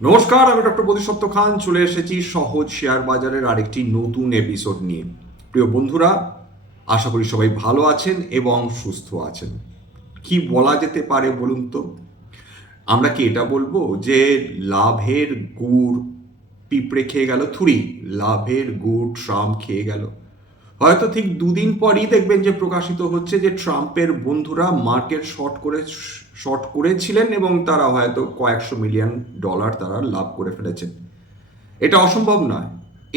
নমস্কার, আমি ডক্টর বোধিসত্ত্ব খান চলে এসেছি সহজ শেয়ার বাজারের আরেকটি নতুন এপিসোড নিয়ে। প্রিয় বন্ধুরা, আশা করি সবাই ভালো আছেন এবং সুস্থ আছেন। কি বলা যেতে পারে বলুন তো? আমরা কি এটা বলবো যে লাভের গুড় পিঁপড়ে খেয়ে গেল থুড়ি, লাভের গুড় ট্রাম্প খেয়ে গেল? হয়তো ঠিক দুদিন পরই দেখবেন যে প্রকাশিত হচ্ছে যে ট্রাম্পের বন্ধুরা মার্কেট শর্ট করেছিলেন এবং তারা হয়তো কয়েকশো মিলিয়ন ডলার তারা লাভ করে ফেলেছেন। এটা অসম্ভব নয়।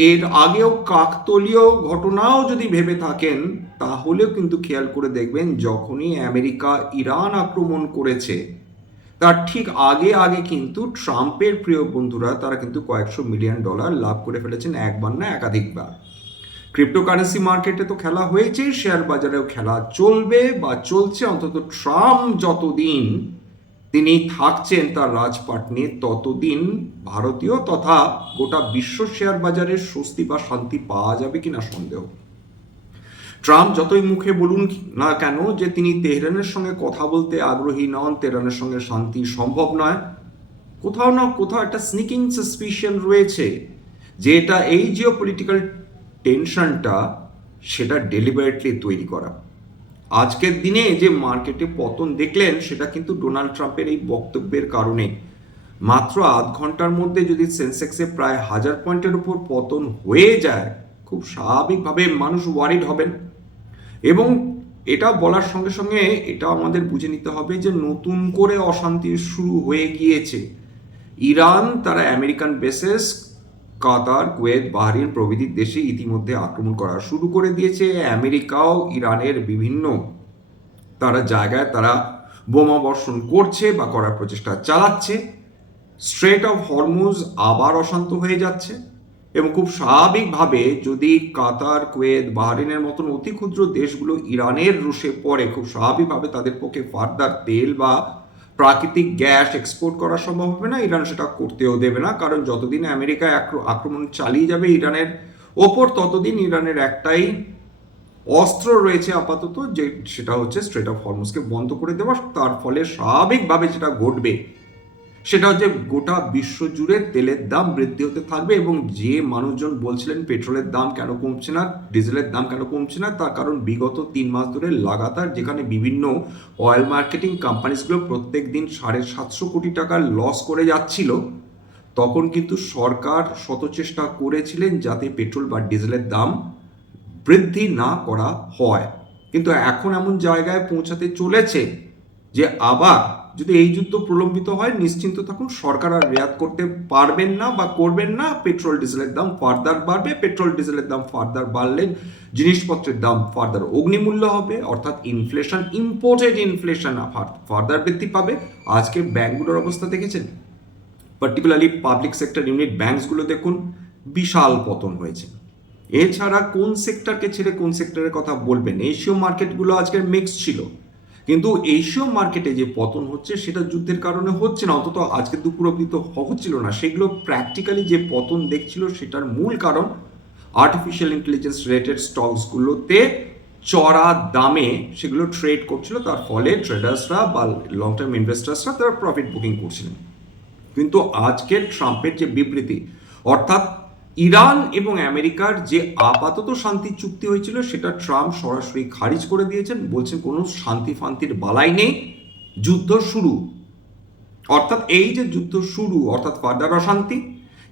এর আগেও কাকতালীয় ঘটনাও যদি ভেবে থাকেন তাহলেও কিন্তু খেয়াল করে দেখবেন যখনই আমেরিকা ইরান আক্রমণ করেছে তার ঠিক আগে আগে কিন্তু ট্রাম্পের প্রিয় বন্ধুরা তারা কিন্তু কয়েকশো মিলিয়ন ডলার লাভ করে ফেলেছেন, একবার না একাধিকবার। ক্রিপ্টোকারেন্সি মার্কেটে তো খেলা হয়েছে, শেয়ার বাজারেও খেলা চলবে বা চলছে। অন্তত ট্রাম্প যতদিন তিনি থাকছেন তার রাজপাট নিয়ে ততদিন ভারতীয় তথা গোটা বিশ্ব শেয়ার বাজারের স্বস্তি বা শান্তি পাওয়া যাবে কিনা সন্দেহ। ট্রাম্প যতই মুখে বলুন না কেন যে তিনি তেহরানের সঙ্গে কথা বলতে আগ্রহী নন, তেহরানের সঙ্গে শান্তি সম্ভব নয়, কোথাও না কোথাও একটা স্নিকিং সাসপিশন রয়েছে যে এটা এই জিও পলিটিক্যাল টেনশনটা সেটা ডেলিবারেটলি তৈরি করা। আজকের দিনে যে মার্কেটে পতন দেখলেন সেটা কিন্তু ডোনাল্ড ট্রাম্পের এই বক্তব্যের কারণে। মাত্র আধ ঘন্টার মধ্যে যদি সেন্সেক্সে প্রায় 1000 পয়েন্টের উপর পতন হয়ে যায়, খুব স্বাভাবিকভাবে মানুষ ওয়ারিড হবেন। এবং এটা বলার সঙ্গে সঙ্গে এটা আমাদের বুঝে নিতে হবে যে নতুন করে অশান্তি শুরু হয়ে গিয়েছে। ইরান তারা আমেরিকান বেসেস কাতার, কুয়েত, বাহরিন প্রভৃতি দেশে ইতিমধ্যে আক্রমণ করা শুরু করে দিয়েছে। আমেরিকাও ইরানের বিভিন্ন তারা জায়গায় তারা বোমা বর্ষণ করছে বা করার প্রচেষ্টা চালাচ্ছে। স্ট্রেট অফ হরমুজ আবার অশান্ত হয়ে যাচ্ছে এবং খুব স্বাভাবিকভাবে যদি কাতার, কুয়েত, বাহরিনের মতন অতি ক্ষুদ্র দেশগুলো ইরানের রুশে পড়ে, খুব স্বাভাবিকভাবে তাদের পক্ষে ফার্দার তেল বা প্রাকৃতিক গ্যাস এক্সপোর্ট করা সম্ভব হবে না। ইরান সেটা করতেও দেবে না, কারণ যতদিন আমেরিকা আক্রমণ চালিয়ে যাবে ইরানের ওপর ততদিন ইরানের একটাই অস্ত্র রয়েছে আপাতত, যে সেটা হচ্ছে স্ট্রেট অফ হরমুজকে বন্ধ করে দেওয়া। তার ফলে স্বাভাবিকভাবে যেটা ঘটবে সেটা হচ্ছে গোটা বিশ্ব জুড়ে তেলের দাম বৃদ্ধি হতে থাকবে। এবং যে মানুষজন বলছিলেন পেট্রোলের দাম কেন কমছে না, ডিজেলের দাম কেন কমছে না, তার কারণ বিগত 3 মাস ধরে লাগাতার যেখানে বিভিন্ন অয়েল মার্কেটিং কোম্পানিসগুলো প্রত্যেক দিন 750 কোটি টাকার লস করে যাচ্ছিল, তখন কিন্তু সরকার শত চেষ্টা করেছিলেন যাতে পেট্রোল বা ডিজেলের দাম বৃদ্ধি না করা হয়। কিন্তু এখন এমন জায়গায় পৌঁছাতে চলেছে যে আবার যদি এই যুদ্ধ প্রলম্বিত হয়, নিশ্চিন্ত থাকুন সরকার আর রেয়াত করতে পারবেন না বা করবেন না। পেট্রোল ডিজেলের দাম ফার্দার বাড়বে। পেট্রোল ডিজেলের দাম ফার্দার বাড়লে জিনিসপত্রের দাম ফার্দার অগ্নিমূল্য হবে, অর্থাৎ ইনফ্লেশন, ইম্পোর্টেড ইনফ্লেশন ফার্দার বৃদ্ধি পাবে। আজকে ব্যাংকগুলোর অবস্থা দেখেছেন, পার্টিকুলারলি পাবলিক সেক্টর ইউনিট ব্যাংকসগুলো দেখুন, বিশাল পতন হয়েছে। এছাড়া কোন সেক্টরকে ছেড়ে কোন সেক্টরের কথা বলবেন? এশীয় মার্কেটগুলো আজকের মিক্স ছিল, কিন্তু এশীয় মার্কেটে যে পতন হচ্ছে সেটা যুদ্ধের কারণে হচ্ছে না, অন্তত আজকে দুপুর অব্দি তো হচ্ছিল না। সেগুলো প্র্যাকটিক্যালি যে পতন দেখছিল সেটার মূল কারণ আর্টিফিশিয়াল ইন্টেলিজেন্স রিলেটেড স্টকসগুলোতে চড়া দামে সেগুলো ট্রেড করছিল, তার ফলে ট্রেডার্সরা বা লং টার্ম ইনভেস্টার্সরা তারা প্রফিট বুকিং করছিলেন। কিন্তু আজকের ট্রাম্পের যে বিবৃতি, অর্থাৎ ইরান এবং আমেরিকার যে আপাতত শান্তি চুক্তি হয়েছিল সেটা ট্রাম্প সরাসরি খারিজ করে দিয়েছেন, বলছেন কোনো শান্তি ফান্তির বালাই নেই, যুদ্ধ শুরু। অর্থাৎ এই যে যুদ্ধ শুরু অর্থাৎ ফার্দার অশান্তি।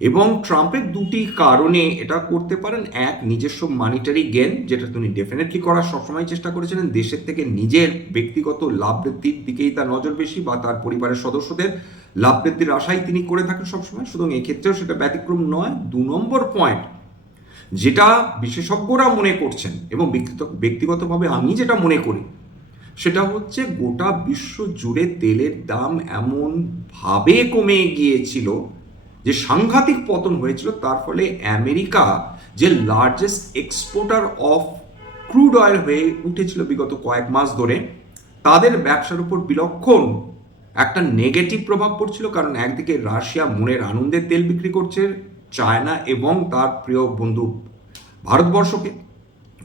এবং ট্রাম্পের দুটি কারণে এটা করতে পারেন। এক, নিজস্ব মানিটারি গেন, যেটা তিনি ডেফিনেটলি করার সবসময় চেষ্টা করেছিলেন। দেশের থেকে নিজের ব্যক্তিগত লাভ বৃদ্ধির দিকেই তার নজর বেশি, বা তার পরিবারের সদস্যদের লাভ বৃদ্ধির আশাই তিনি করে থাকেন সবসময়, সুতরাং এক্ষেত্রেও সেটা ব্যতিক্রম নয়। 2 নম্বর পয়েন্ট, যেটা বিশেষজ্ঞরা মনে করছেন এবং ব্যক্তিগতভাবে আমি যেটা মনে করি, সেটা হচ্ছে গোটা বিশ্ব জুড়ে তেলের দাম এমন ভাবে কমে গিয়েছিল যে সাংঘাতিক পতন হয়েছিল। তার ফলে আমেরিকা যে largest exporter of crude oil হয়ে উঠেছিল বিগত কয়েক মাস ধরে, তাদের ব্যবসার উপর বিলক্ষণ একটা নেগেটিভ প্রভাব পড়ছিল। কারণ একদিকে রাশিয়া মনের আনন্দে তেল বিক্রি করছে চায়না এবং তার প্রিয় বন্ধু ভারতবর্ষকে,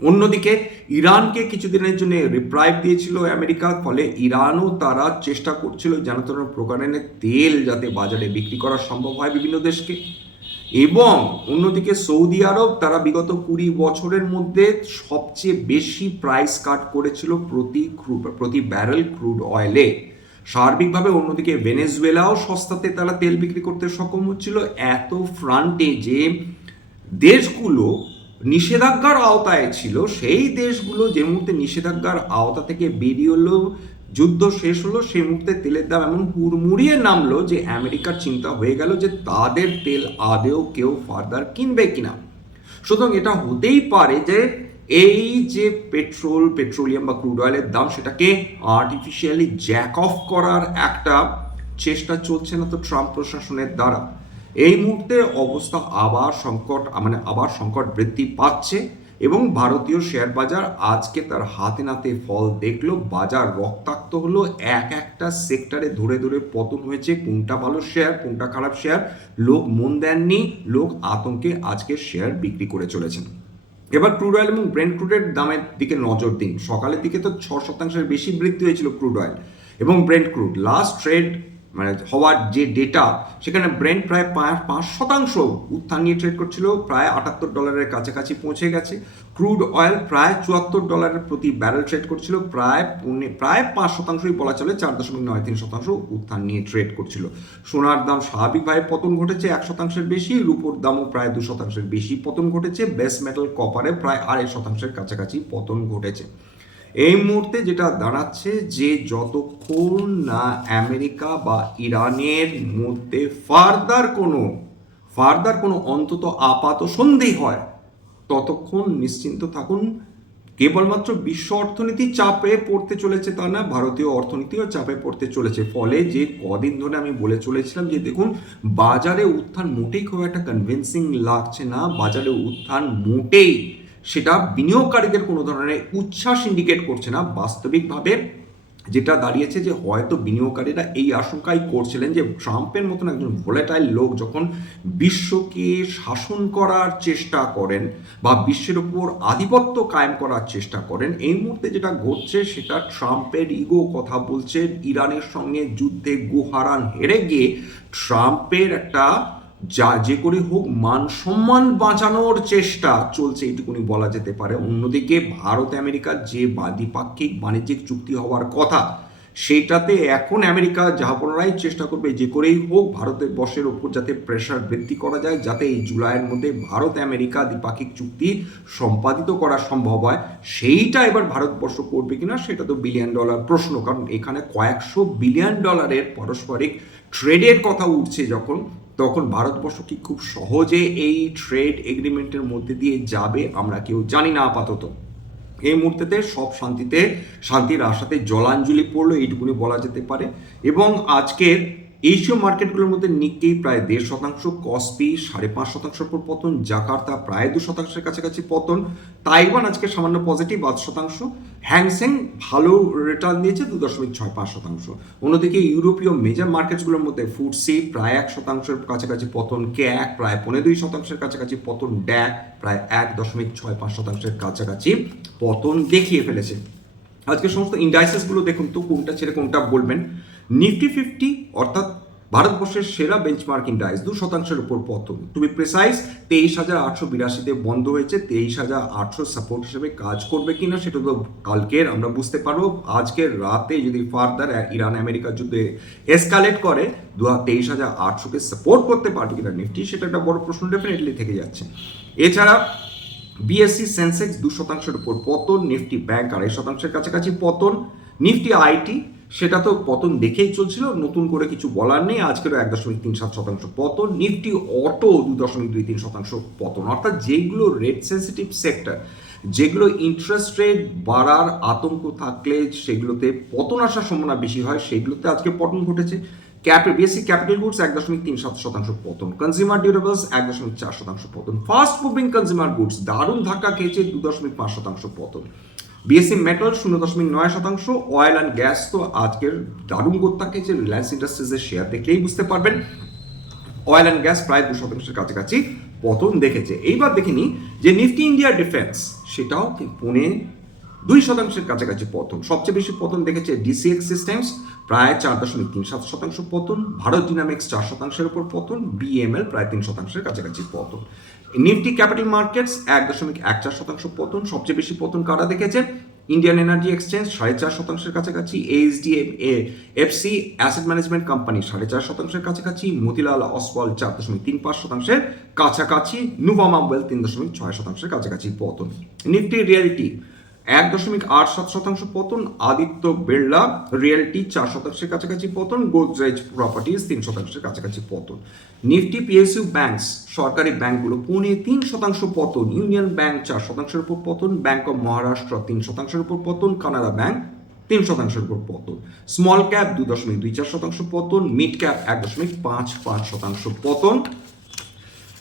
অন্যদিকে ইরানকে কিছুদিনের জন্য রিপ্রাইভ দিয়েছিল আমেরিকা, ফলে ইরানও তারা চেষ্টা করছিল যেন তেন প্রকারের তেল যাতে বাজারে বিক্রি করা সম্ভব হয় বিভিন্ন দেশকে। এবং অন্যদিকে সৌদি আরব তারা বিগত 20 বছরের মধ্যে সবচেয়ে বেশি প্রাইস কাট করেছিল প্রতি ব্যারেল ক্রুড অয়েলে। সার্বিকভাবে অন্যদিকে ভেনেজুয়েলাও সস্তাতে তারা তেল বিক্রি করতে সক্ষম হচ্ছিল। এত ফ্রন্টে যে দেশগুলো নিষেধাজ্ঞার আওতায় ছিল, সেই দেশগুলো যে মুহূর্তে নিষেধাজ্ঞার আওতা থেকে বেরিয়ে হলো, যুদ্ধ শেষ হলো, সেই মুহূর্তে তেলের দাম এমন হুড়মুড়িয়ে নামলো যে আমেরিকার চিন্তা হয়ে গেল যে তাদের তেল আদেও কেউ ফার্দার কিনবে কিনা। সুতরাং এটা হতেই পারে যে এই যে পেট্রোলিয়াম বা ক্রুড অয়েলের দাম সেটাকে আর্টিফিশিয়ালি জ্যাক অফ করার একটা চেষ্টা চলছে না তো ট্রাম্প প্রশাসনের দ্বারা। এই মুহূর্তে অবস্থা আবার সংকট বৃদ্ধি পাচ্ছে এবং ভারতীয় শেয়ার বাজার আজকে তার হাতে নাতে ফল দেখলো। বাজার রক্তাক্ত হলো, একটা সেক্টরে ধরে ধরে পতন হয়েছে। কোনটা ভালো শেয়ার কোনটা খারাপ শেয়ার লোক মন দেননি, লোক আতঙ্কে আজকে শেয়ার বিক্রি করে চলেছেন। এবার ক্রুড অয়েল এবং ব্রেন্ট ক্রুডের দামের দিকে নজর দিন। সকালের দিকে তো 6% বেশি বৃদ্ধি হয়েছিল ক্রুড অয়েল এবং ব্রেন্ট ক্রুড। লাস্ট ট্রেড হওয়ার যে ডেটা, সেখানে ব্রেন্ট প্রায় 5% উত্থান নিয়ে ট্রেড করছিল, প্রায় $78 কাছাকাছি পৌঁছে গেছে। ক্রুড অয়েল প্রায় $74 প্রতি ব্যারেল ট্রেড করছিল, প্রায় 5%ই বলা চলে, 4.93% উত্থান নিয়ে ট্রেড করছিল। সোনার দাম স্বাভাবিকভাবে পতন ঘটেছে 1%-এর বেশি, রূপোর দামও প্রায় 2%-এর বেশি পতন ঘটেছে, বেস মেটাল কপারে প্রায় 2.5%-এর কাছাকাছি পতন ঘটেছে। এই মুহূর্তে যেটা দাঁড়াচ্ছে যে যতক্ষণ না আমেরিকা বা ইরানের মধ্যে ফার্দার কোনো অন্তত আপাত সন্ধি হয়, ততক্ষণ নিশ্চিন্ত থাকুন। কেবলমাত্র বিশ্ব অর্থনীতি চাপে পড়তে চলেছে তা না, ভারতীয় অর্থনীতিও চাপে পড়তে চলেছে। ফলে যে কদিন ধরে আমি বলে চলেছিলাম যে দেখুন বাজারে উত্থান মোটেই খুব একটা কনভিন্সিং লাগছে না, বাজারে উত্থান মোটেই সেটা বিনিয়োগকারীদের কোনো ধরনের উচ্ছ্বাস ইন্ডিকেট করছে না। বাস্তবিকভাবে যেটা দাঁড়িয়েছে যে হয়তো বিনিয়োগকারীরা এই আশঙ্কাই করছিলেন যে ট্রাম্পের মতন একজন ভোলেটাইল লোক যখন বিশ্বকে শাসন করার চেষ্টা করেন বা বিশ্বের উপর আধিপত্য কায়েম করার চেষ্টা করেন, এই মুহূর্তে যেটা ঘটছে সেটা ট্রাম্পের ইগো কথা বলছে। ইরানের সঙ্গে যুদ্ধে গুহারান হেরে গিয়ে ট্রাম্পের একটা যে করে হোক মান সম্মান বাঁচানোর চেষ্টা চলছে, এইটুকুনি বলা যেতে পারে। অন্যদিকে ভারত আমেরিকার যে দ্বিপাক্ষিক বাণিজ্যিক চুক্তি হওয়ার কথা, সেটাতে এখন আমেরিকা জাহাপনারাই চেষ্টা করবে যে করেই হোক ভারতের বর্ষের ওপর যাতে প্রেশার বৃদ্ধি করা যায়, যাতে এই জুলাইয়ের মধ্যে ভারত আমেরিকা দ্বিপাক্ষিক চুক্তি সম্পাদিত করা সম্ভব হয়। সেইটা এবার ভারতবর্ষ করবে কিনা সেটা তো $1 বিলিয়ন প্রশ্ন, কারণ এখানে কয়েকশো $100 বিলিয়ন পারস্পরিক ট্রেডের কথা উঠছে তখন ভারতবর্ষ কি খুব সহজে এই ট্রেড এগ্রিমেন্টের মধ্যে দিয়ে যাবে আমরা কেউ জানি না আপাতত। এই মুহূর্তেতে সব শান্তির আশাতে জলাঞ্জলি পড়লো, এইটুকুনি বলা যেতে পারে। এবং আজকের এশীয় মার্কেটগুলোর মধ্যে নিক্কেই প্রায় 1.5%, কসপি 5.5% পর পতন, জাকার্তা প্রায় 2%-এর কাছাকাছি পতন, তাইওয়ান আজকে সামান্য পজিটিভ 8%, হ্যাংসেং ভালো রিটার্ন দিয়েছে 2.65%। অন্যদিকে ইউরোপীয় মেজর মার্কেটসগুলোর মধ্যে ফুটসি প্রায় 1%-এর কাছাকাছি পতন, ক্যাক প্রায় 2.25%-এর কাছাকাছি পতন, ড্যাক প্রায় 1.65%-এর কাছাকাছি পতন দেখিয়ে ফেলেছে। আজকে সমস্ত ইন্ডাইসেসগুলো দেখুন তো কোনটা ছেড়ে কোনটা বলবেন। নিফটি 50 অর্থাৎ ভারতবর্ষের সেরা বেঞ্চমার্ক ইন্ডাইস 2%-এর উপর পতন, টু বি প্রিসাইজ 23,882-তে বন্ধ হয়েছে। 23,800 সাপোর্ট হিসেবে কাজ করবে কিনা সেটা তো কালকের আমরা বুঝতে পারবো। আজকের রাতে যদি ফার্দার ইরান আমেরিকার যুদ্ধে এসকালেট করে 23,800-কে সাপোর্ট করতে পারবে কিনা নিফটি, সেটা একটা বড় প্রশ্ন ডেফিনেটলি থেকে যাচ্ছে। এছাড়া বিএসসি সেন্সেক্স 2%-এর উপর পতন, নিফটি ব্যাংক 2.5%-এর কাছাকাছি পতন, নিফটি আইটি সেটা তো পতন দেখেই চলছিল, নতুন করে কিছু বলার নেই, আজকেরও 1.37% পতন। নিফটি অটো 2.23% পতন। অর্থাৎ যেগুলো রেট সেন্সিটিভ সেক্টর, যেগুলো ইন্টারেস্ট রেট বাড়ার আতঙ্ক থাকলে সেগুলোতে পতন আসার সম্ভাবনা বেশি হয়, সেগুলোতে আজকে পতন ঘটেছে। বিএসসি ক্যাপিটাল গুডস 1.37% পতন, কনজিউমার ডিউরেবলস 1.4% পতন, ফাস্ট মুভিং কনজিউমার গুডস দারুণ ধাক্কা খেয়েছে 2.5% পতন। BSc metal 0.9%, oil and gas তো আজকের দারুণ গোত্তা খেয়েছে, রিলায়েন্স ইন্ডাস্ট্রিজের শেয়ার দেখলেই বুঝতে পারবেন। অয়েল অ্যান্ড গ্যাস প্রায় 2%-এর কাছাকাছি পতন দেখেছে। এইবার দেখিনি যে নিফটি ইন্ডিয়া ডিফেন্স সেটাও 2.2% কাছাকাছি পতন। সবচেয়ে বেশি পতন দেখেছে ডিসিএক্স সিস্টেমস, প্রায় 4.37% পতন, ভারত ডিনামিক্স 4%-এর উপর পতন, বিএমএল প্রায় 3%-এর কাছাকাছি পতন। নিফটি ক্যাপিটাল মার্কেটস 1.14% পতন। সবচেয়ে বেশি পতন কারা দেখেছে? ইন্ডিয়ান এনার্জি এক্সচেঞ্জ 4.5%-এর কাছাকাছি, এইচডিএফসি অ্যাসেট ম্যানেজমেন্ট কোম্পানি 4.5%-এর কাছাকাছি, মতিলাল অসওয়াল 4.35%-এর কাছাকাছি, নুভামা ওয়েলথ 3.6%-এর কাছাকাছি পতন। নিফটি রিয়েলটি 1.87% পতন, আদিত্য বিড়লা রিয়েলটি 4%-এর কাছাকাছি পতন, গোদরেজ প্রপার্টিজ 3%-এর কাছাকাছি পতন। নিফটি পিএসইউ ব্যাংকস সরকারি ব্যাংকগুলো 3.5% পতন, ইউনিয়ন ব্যাংক 4%-এর উপর পতন, ব্যাংক অফ মহারাষ্ট্র 3%-এর উপর পতন, কানাড়া ব্যাংক 3%-এর উপর পতন। স্মল ক্যাপ 2.24% পতন, মিড ক্যাপ 1.55% পতন।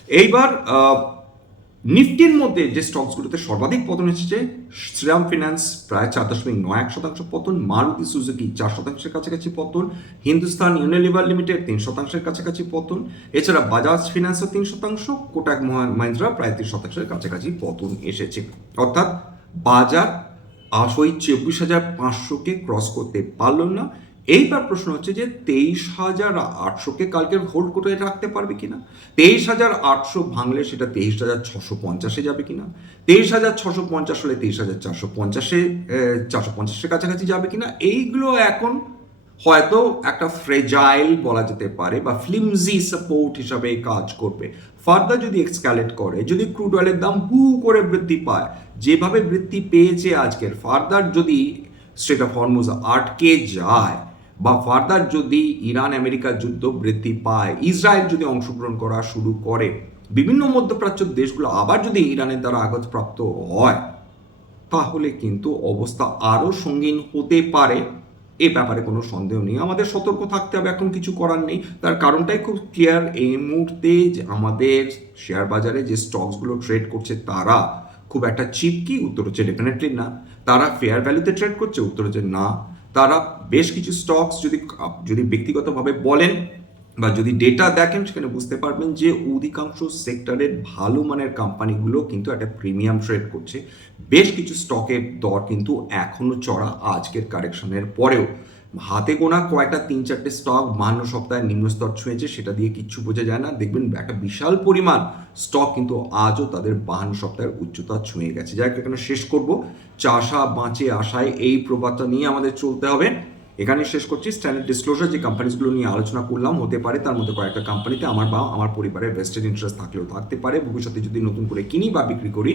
এইবার নিফটির মধ্যে যে স্টকসগুলোতে সর্বাধিক পতন এসেছে, শ্রীরাম ফিন্যান্স প্রায় 4.91% পতন, মারুতি সুজুকি 4%-এর কাছাকাছি পতন, হিন্দুস্তান ইউনিলিভার লিমিটেড 3%-এর কাছাকাছি পতন, এছাড়া বাজাজ ফিন্যান্সও 3%, কোটাক মহিন্দ্রা প্রায় 3%-এর কাছাকাছি পতন এসেছে। অর্থাৎ বাজার ওই 24,500-কে ক্রস করতে পারল না। এইবার প্রশ্ন হচ্ছে যে 23,800-কে কালকে হোল্ড করে রাখতে পারবে কিনা, 23,800 ভাঙলে সেটা 23,650-এ যাবে কিনা, 23,650 হলে 23,450-এর কাছাকাছি যাবে কিনা, এইগুলো এখন হয়তো একটা ফ্রেজাইল বলা যেতে পারে বা ফ্লিমজি সাপোর্ট হিসাবে কাজ করবে। ফার্দার যদি এক্সক্যালেট করে, যদি ক্রুড অয়েলের দাম হু করে বৃদ্ধি পায়, যেভাবে বৃদ্ধি পেয়েছে আজকের, ফার্দার যদি স্ট্রেট অফ হরমুজ আটকে যায় বা ফার্দার যদি ইরান আমেরিকার যুদ্ধ বৃদ্ধি পায়, ইসরায়েল যদি অংশগ্রহণ করা শুরু করে, বিভিন্ন মধ্যপ্রাচ্য দেশগুলো আবার যদি ইরানের দ্বারা আঘাতপ্রাপ্ত হয়, তাহলে কিন্তু অবস্থা আরও সঙ্গীন হতে পারে। এ ব্যাপারে কোনো সন্দেহ নেই। আমাদের সতর্ক থাকতে হবে, এখন কিছু করার নেই। তার কারণটাই খুব ক্লিয়ার, এই মুহূর্তে যে আমাদের শেয়ার বাজারে যে স্টকসগুলো ট্রেড করছে তারা খুব একটা চিপ কি? উত্তর হচ্ছে ডেফিনেটলি না। তারা ফেয়ার ভ্যালুতে ট্রেড করছে? উত্তর হচ্ছে না। তারা বেশ কিছু স্টকস যদি ব্যক্তিগতভাবে বলেন বা যদি ডেটা দেখেন, সেখানে বুঝতে পারবেন যে অধিকাংশ সেক্টরের ভালো মানের কোম্পানিগুলো কিন্তু একটা প্রিমিয়াম ট্রেড করছে। বেশ কিছু স্টকের দর কিন্তু এখনো চড়া আজকের কারেকশনের পরেও। হাতে গোনা কয়েকটা 3-4টে স্টক 52 সপ্তাহের নিম্নস্তর ছুঁয়েছে, সেটা দিয়ে কিচ্ছু বোঝা যায় না। দেখবেন একটা বিশাল পরিমাণ স্টক কিন্তু আজও তাদের 52 সপ্তাহের উচ্চতা ছুঁয়ে গেছে। যাই হোক, এখানে শেষ করব। চাষা বাঁচে আশায়, এই প্রবাদটা নিয়ে আমাদের চলতে হবে। এখানে শেষ করছি। স্ট্যান্ডার্ড ডিসক্লোজার যে কোম্পানিগুলো নিয়ে আলোচনা করলাম, হতে পারে তার মধ্যে কয়েকটা কোম্পানিতে আমার বা আমার পরিবারের ভেস্টেড ইন্টারেস্ট থাকলেও থাকতে পারে। ভবিষ্যতে যদি নতুন করে কিনি বা বিক্রি করি,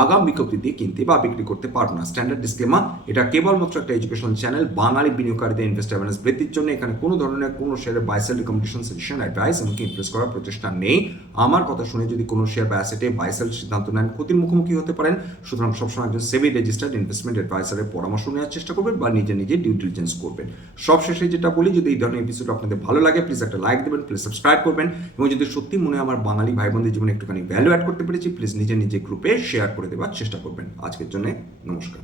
আগাম বিজ্ঞপ্তি দিয়ে কিনতে বা বিক্রি করতে পারবো না। স্ট্যান্ডার্ড ডিসক্লেমার, এটা কেবলমাত্র একটা এডুকেশনাল চ্যানেল। বাঙালি বিনিয়োগকারীদের ইনভেস্ট অ্যাওয়ারনেস বৃদ্ধির জন্য এখানে কোনো ধরনের কোনো শেয়ারের buy sell recommendation, suggestion, advice এমনকি ইনফ্লুয়েন্স করার প্রচেষ্টা নেই। আমার কথা শুনে যদি কোনো শেয়ার বা অ্যাসেটে বাই সেল সিদ্ধান্ত নেন, ক্ষতির মুখোমুখি হতে পারেন। সুতরাং সবসময় একজন সেবি রেজিস্টার্ড ইনভেস্টমেন্ট অ্যাডভাইসারের পরামর্শ নেওয়ার চেষ্টা করবেন বা নিজে ডিউ ডিলিজেন্স করবেন। সবশেষে যেটা বলি, যদি এই ধরনের এপিসোড আপনাদের ভালো লাগে, প্লিজ একটা লাইক দেবেন, প্লিজ সাবস্ক্রাইব করবেন, এবং যদি সত্যি মনে হয় আমার বাঙালি ভাই বোনদের জীবনে একটুখানি ভ্যালু অ্যাড করতে পেরেছি, প্লিজ নিজে গ্রুপে শেয়ার করে দেওয়ার চেষ্টা করবেন। আজকের জন্য নমস্কার।